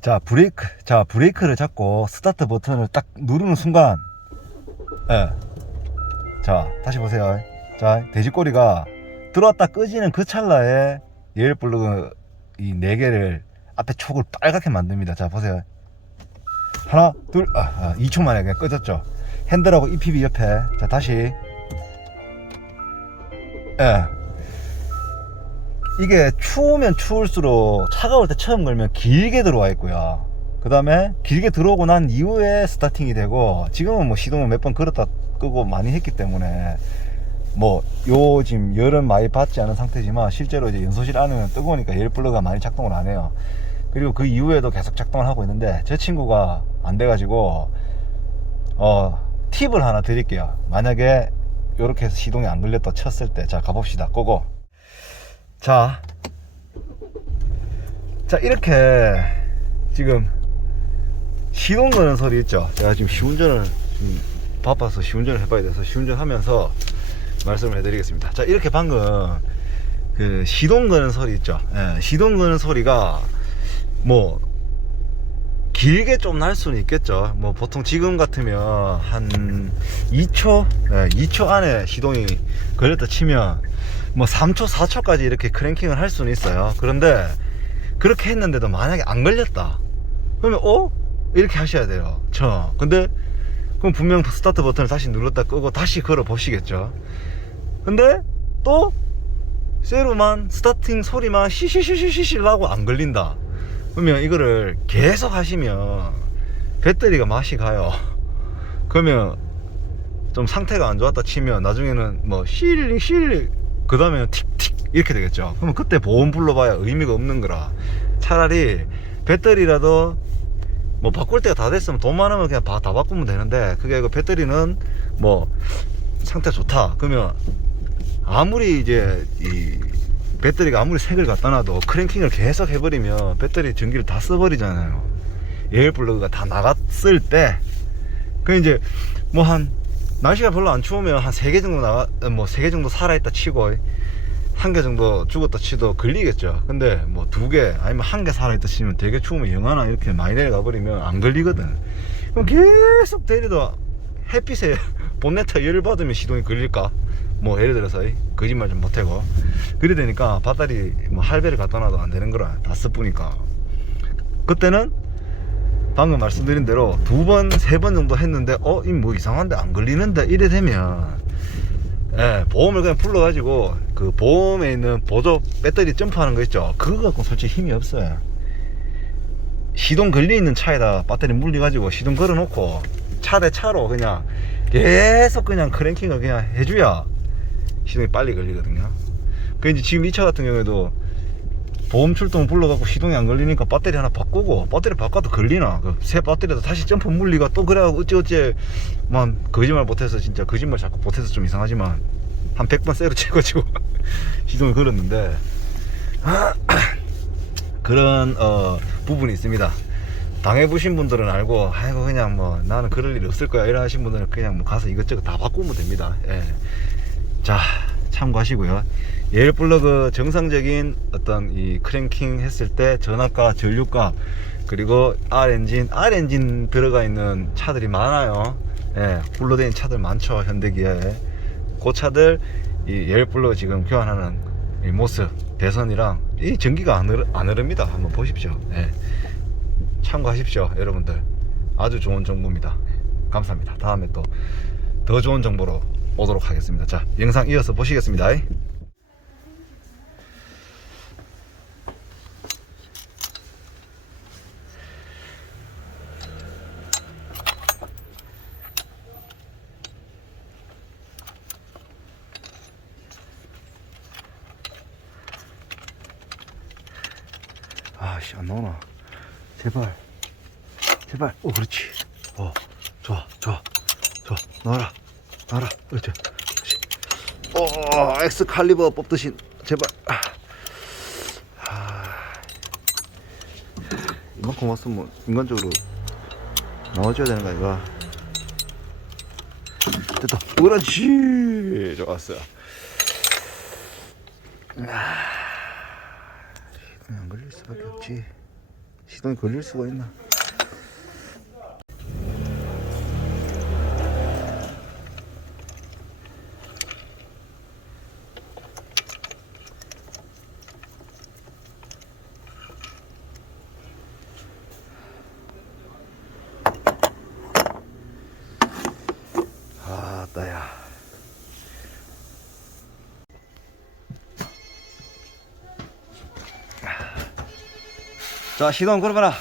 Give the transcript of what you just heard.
자 브레이크 자 브레이크를 잡고 스타트 버튼을 딱 누르는 순간 예. 자 다시 보세요. 자 돼지꼬리가 들어왔다 끄지는 그 찰나에 예열 블루그 이 네 개를 앞에 촉을 빨갛게 만듭니다. 자 보세요. 하나 둘 아, 아 2초 만에 그냥 꺼졌죠. 핸들하고 EPB 옆에. 자 다시. 예 이게 추우면 추울수록 차가울 때 처음 걸면 길게 들어와 있고요. 그 다음에 길게 들어오고 난 이후에 스타팅이 되고 지금은 뭐 시동을 몇 번 걸었다 끄고 많이 했기 때문에 뭐 요 지금 열은 많이 받지 않은 상태지만 실제로 이제 연소실 안에는 뜨거우니까 에어플러가 많이 작동을 안 해요. 그리고 그 이후에도 계속 작동을 하고 있는데 제 친구가 안 돼가지고 어 팁을 하나 드릴게요. 만약에 이렇게 해서 시동이 안 걸렸다 쳤을 때 자 가봅시다. 고고. 자, 자 이렇게 지금 시동 거는 소리 있죠. 제가 지금 시운전을 지금 바빠서 시운전을 해봐야 돼서 시운전하면서 말씀을 해드리겠습니다. 자 이렇게 방금 그 시동 거는 소리 있죠. 예, 시동 거는 소리가 뭐 길게 좀 날 수는 있겠죠. 뭐 보통 지금 같으면 한 2초, 예, 2초 안에 시동이 걸렸다 치면 뭐 3초, 4초까지 이렇게 크랭킹을 할 수는 있어요. 그런데 그렇게 했는데도 만약에 안 걸렸다. 그러면 어? 이렇게 하셔야 돼요. 저. 근데 그럼 분명 스타트 버튼을 다시 눌렀다 끄고 다시 걸어 보시겠죠. 근데 또 세로만 스타팅 소리만 시시시시시시 나고 안 걸린다. 그러면 이거를 계속 하시면 배터리가 맛이 가요. 그러면 좀 상태가 안 좋았다 치면 나중에는 뭐 실링 실링 그 다음에는 틱틱 이렇게 되겠죠. 그러면 그때 보험 불러봐야 의미가 없는 거라. 차라리 배터리라도 뭐 바꿀 때가 다 됐으면 돈 많으면 그냥 다, 다 바꾸면 되는데 그게 그 배터리는 뭐 상태 좋다. 그러면 아무리 이제 이 배터리가 아무리 색을 갖다 놔도 크랭킹을 계속 해버리면 배터리 전기를 다 써버리잖아요. 에어 플러그가 다 나갔을 때그 이제 뭐 한 날씨가 별로 안 추우면 한 세 개 정도 나가 뭐 세 개 정도 살아있다 치고 한 개 정도 죽었다 치도 걸리겠죠. 근데 뭐 두 개 아니면 한 개 살아있다 치면 되게 추우면 영하나 이렇게 많이 내려가 버리면 안 걸리거든. 그럼 계속 때리다 햇빛에 본네트 열을 받으면 시동이 걸릴까? 뭐 예를 들어서 이, 거짓말 좀 못하고. 그래 되니까 배터리 뭐 할배를 갖다 놔도 안 되는 거라 다 써보니까. 그때는 방금 말씀드린 대로 두 번, 세 번 정도 했는데, 어, 이 뭐 이상한데 안 걸리는데 이래 되면, 예, 보험을 그냥 불러가지고, 그 보험에 있는 보조 배터리 점프하는 거 있죠? 그거 갖고 솔직히 힘이 없어요. 시동 걸려 있는 차에다 배터리 물려가지고 시동 걸어놓고, 차 대 차로 그냥 계속 그냥 크랭킹을 그냥 해줘야 시동이 빨리 걸리거든요. 그 이제 지금 이 차 같은 경우에도 보험 출동 불러갖고 시동이 안 걸리니까 배터리 하나 바꾸고 배터리 바꿔도 걸리나. 그 새 배터리도 다시 점프 물리가 또 그래가지고 어찌어찌 만 거짓말 못해서 진짜 거짓말 자꾸 못해서 좀 이상하지만 한 100번 쎄로 쳐가지고 시동을 걸었는데 그런 어 부분이 있습니다. 당해보신 분들은 알고 아이고 그냥 뭐 나는 그럴 일이 없을 거야. 이러 하신 분들은 그냥 뭐 가서 이것저것 다 바꾸면 됩니다. 예. 자 참고하시고요 예열 플러그 정상적인 어떤 이 크랭킹 했을 때 전압과 전류값 그리고 R 엔진 R 엔진 들어가 있는 차들이 많아요. 예, 불로된 차들 많죠 현대 기아에. 그 차들 이 플러그 지금 교환하는 이 모습 대선이랑 이 전기가 안, 흐르, 안 흐릅니다. 한번 보십시오. 예. 참고하십시오 여러분들. 아주 좋은 정보입니다. 감사합니다. 다음에 또 더 좋은 정보로 오도록 하겠습니다. 자 영상 이어서 보시겠습니다 아씨 안 나오나? 제발. 제발. 오 그렇지. 어 좋아 좋아. 좋아 나와라. 나와라. 그렇지 오 엑스칼리버 뽑듯이. 제발. 아. 아. 이만큼 왔으면 인간적으로 나와줘야 되는 거 아이가? 됐다. 그렇지. 좋았어 아. 안 걸릴 수밖에 없지 시동이 걸릴 수가 있나? 아, 따야. 자, 시동 걸어봐라.